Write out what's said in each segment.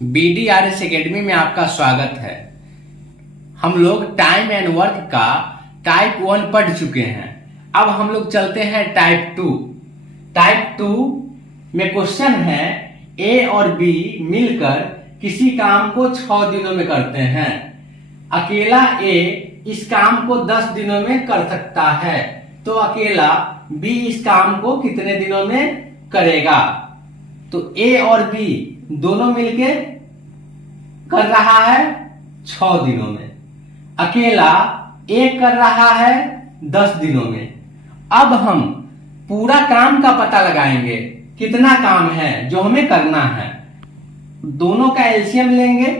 BDRS academy में आपका स्वागत है। हम लोग टाइम एंड वर्क का टाइप 1 पढ़ चुके हैं। अब हम लोग चलते हैं टाइप 2। टाइप 2 में क्वेश्चन है ए और बी मिलकर किसी काम को 6 दिनों में करते हैं। अकेला ए इस काम को 10 दिनों में कर सकता है, तो अकेला बी इस काम को कितने दिनों में करेगा? तो ए और बी दोनों मिलके कर रहा है 6 दिनों में, अकेला ए कर रहा है 10 दिनों में। अब हम पूरा काम का पता लगाएंगे, कितना काम है जो हमें करना है। दोनों का एलसीएम लेंगे,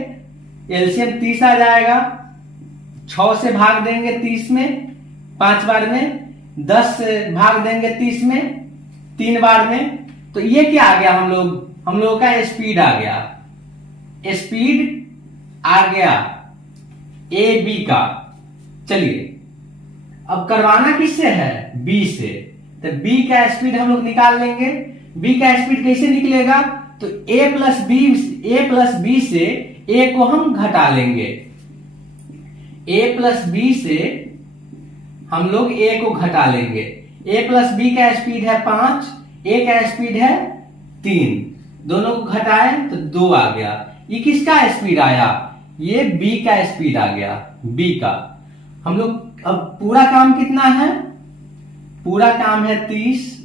एलसीएम 30 आ जाएगा। 6 से भाग देंगे 30 में 5 बार में, 10 से भाग देंगे 30 में 3 बार में। तो ये क्या आ गया? हम लोगों का स्पीड आ गया। स्पीड आ गया ए बी का। चलिए अब करवाना किससे है? बी से। तो बी का स्पीड हम लोग निकाल लेंगे। बी का स्पीड कैसे निकलेगा? तो ए प्लस बी से ए को हम घटा लेंगे। ए प्लस बी से हम लोग ए को घटा लेंगे। ए प्लस बी का स्पीड है 5, ए का स्पीड है 3, दोनों को घटाए तो 2 आ गया। ये किसका स्पीड आया? ये बी का स्पीड आ गया, बी का। हम लोग अब पूरा काम कितना है? पूरा काम है 30।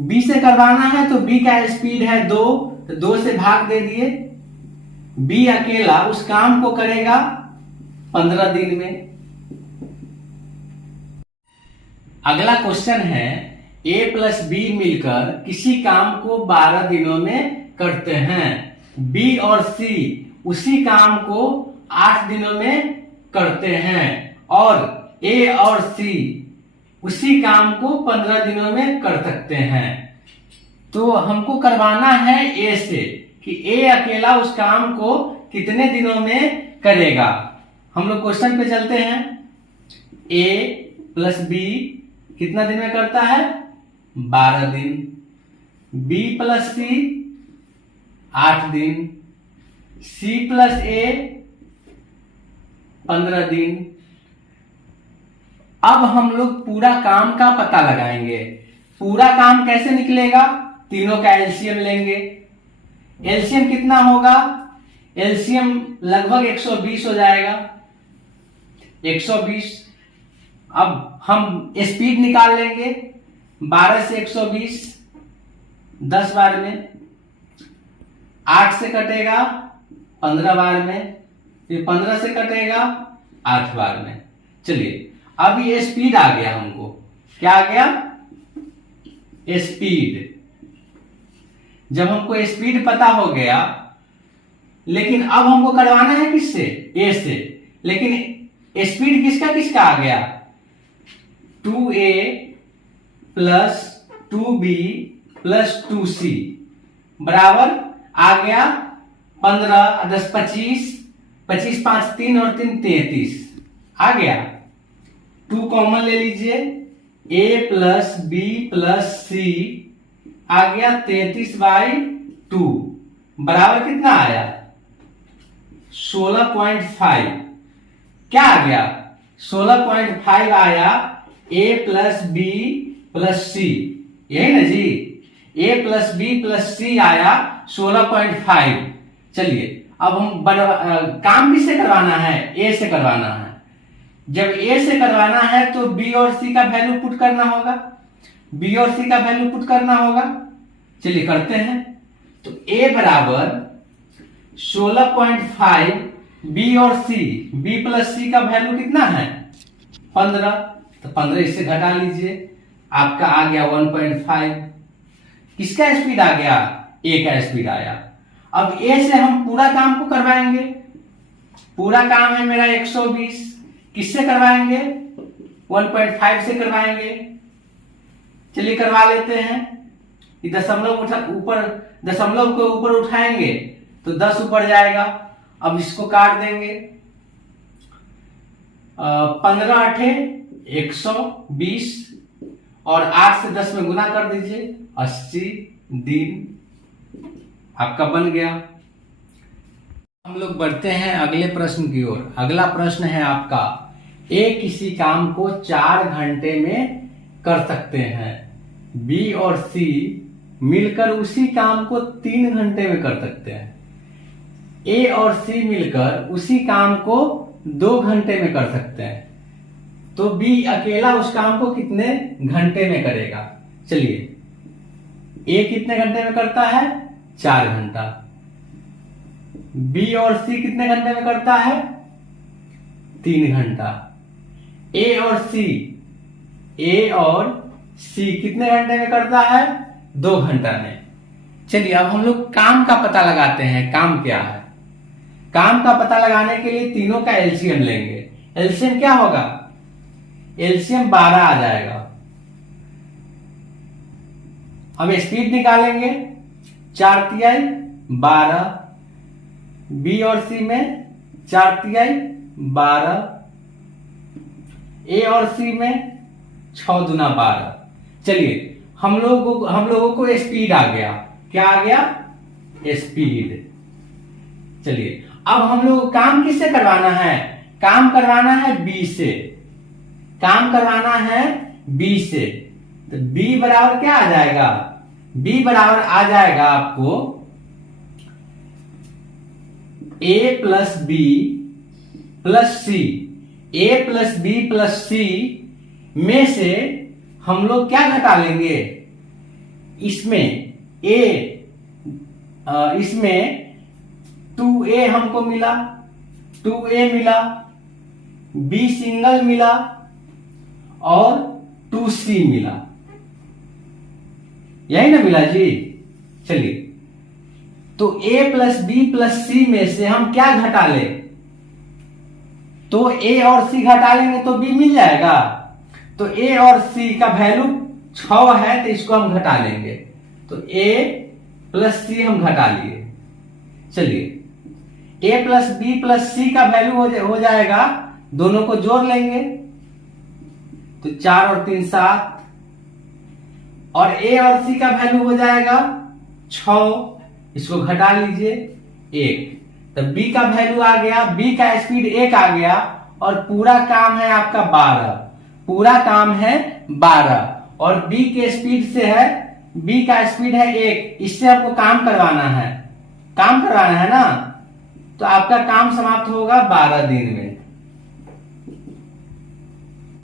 बी से करवाना है तो बी का स्पीड है 2, तो 2 से भाग दे दिए। बी अकेला उस काम को करेगा 15 दिन में। अगला क्वेश्चन है ए प्लस बी मिलकर किसी काम को 12 दिनों में करते हैं। बी और सी उसी काम को 8 दिनों में करते हैं और ए और सी उसी काम को 15 दिनों में कर सकते हैं। तो हमको करवाना है ए से कि ए अकेला उस काम को कितने दिनों में करेगा। हम लोग क्वेश्चन पे चलते हैं। ए प्लस बी कितना दिन में करता है? 12 दिन। बी प्लस सी 8 दिन। सी प्लस ए 15 दिन। अब हम लोग पूरा काम का पता लगाएंगे। पूरा काम कैसे निकलेगा? तीनों का एलसीएम लेंगे। एलसीएम कितना होगा? एलसीएम लगभग 120 हो जाएगा। 120। अब हम स्पीड निकाल लेंगे। 12 से 120 10 बार में, 8 से कटेगा 15 बार में, फिर 15 से कटेगा 8 बार में। चलिए अब ये स्पीड आ गया। हमको क्या आ गया? स्पीड। जब हमको स्पीड पता हो गया, लेकिन अब हमको करवाना है किससे? ए से। लेकिन स्पीड किसका किसका आ गया? 2a plus 2b plus 2c बराबर आ गया 15, 10 25, 25 5 3 और 3 33 आ गया। 2 कॉमन ले लीजिए। a प्लस बी प्लस सी आ गया 33/2 बराबर कितना आया? 16.5। क्या आ गया? 16.5 आया। a प्लस बी प्लस सी, यही ना जी? a प्लस बी प्लस सी आया 16.5। चलिए अब हम काम किससे करवाना है? ए से करवाना है। जब ए से करवाना है तो बी और सी का वैल्यू पुट करना होगा। बी और सी का वैल्यू पुट करना होगा। चलिए करते हैं। तो ए बराबर 16.5, बी और सी, बी प्लस सी का वैल्यू कितना है? 15। तो 15 इससे घटा लीजिए, आपका आ गया 1.5। किसका स्पीड आ गया? ए का स्पीड आया। अब ए से हम पूरा काम को करवाएंगे। पूरा काम है मेरा 120। किससे करवाएंगे? 1.5 से करवाएंगे। चलिए करवा लेते हैं। दशमलव को ऊपर उठाएंगे तो 10 ऊपर जाएगा। अब इसको काट देंगे। 15 8 120 और 8 से 10 में गुना कर दीजिए, 80 दिन आपका बन गया। हम लोग बढ़ते हैं अगले प्रश्न की ओर। अगला प्रश्न है आपका, ए किसी काम को 4 घंटे में कर सकते हैं, बी और सी मिलकर उसी काम को 3 घंटे में कर सकते हैं। ए और सी मिलकर उसी काम को 2 घंटे में कर सकते हैं, तो बी अकेला उस काम को कितने घंटे में करेगा? चलिए, ए कितने घंटे में करता है? 4 घंटा। बी और सी कितने घंटे में करता है? 3 घंटा। ए और सी कितने घंटे में करता है? 2 घंटा में। चलिए, अब हम लोग काम का पता लगाते हैं। काम क्या है? काम का पता लगाने के लिए तीनों का एलसीएम लेंगे। एलसीएम क्या होगा? एलसीएम 12 आ जाएगा। हम स्पीड निकालेंगे, 4 तिहाई 12, बी और सी में 4 तिहाई 12, ए और सी में 6 दूना 12। चलिए, हम लोगों को स्पीड आ गया। क्या आ गया? स्पीड। चलिए, अब हम लोग को काम किससे करवाना है? काम करवाना है बी से। काम करवाना है बी से, तो बी बराबर क्या आ जाएगा? बी बराबर आ जाएगा आपको ए प्लस बी प्लस सी। ए प्लस बी प्लस सी में से हम लोग क्या घटा लेंगे? इसमें 2a हमको मिला, 2a मिला, b सिंगल मिला और 2c मिला। यही ना मिला जी? चलिए, तो a प्लस बी प्लस सी में से हम क्या घटा ले? तो a और c घटा लेंगे तो b मिल जाएगा। तो a और c का वैल्यू 6 है, तो इसको हम घटा लेंगे। तो a प्लस c हम घटा लिए। चलिए, a प्लस बी प्लस सी का वैल्यू हो जाएगा, दोनों को जोड़ लेंगे तो 4 और 3 7, और a और c का वैल्यू हो जाएगा 6, इसको घटा लीजिए 1। तो b का वैल्यू आ गया, b का स्पीड 1 आ गया, और पूरा काम है आपका 12। पूरा काम है 12 और b के स्पीड से है, b का स्पीड है 1। इससे आपको काम करवाना है। काम करवाना है ना, तो आपका काम समाप्त होगा 12 दिन में।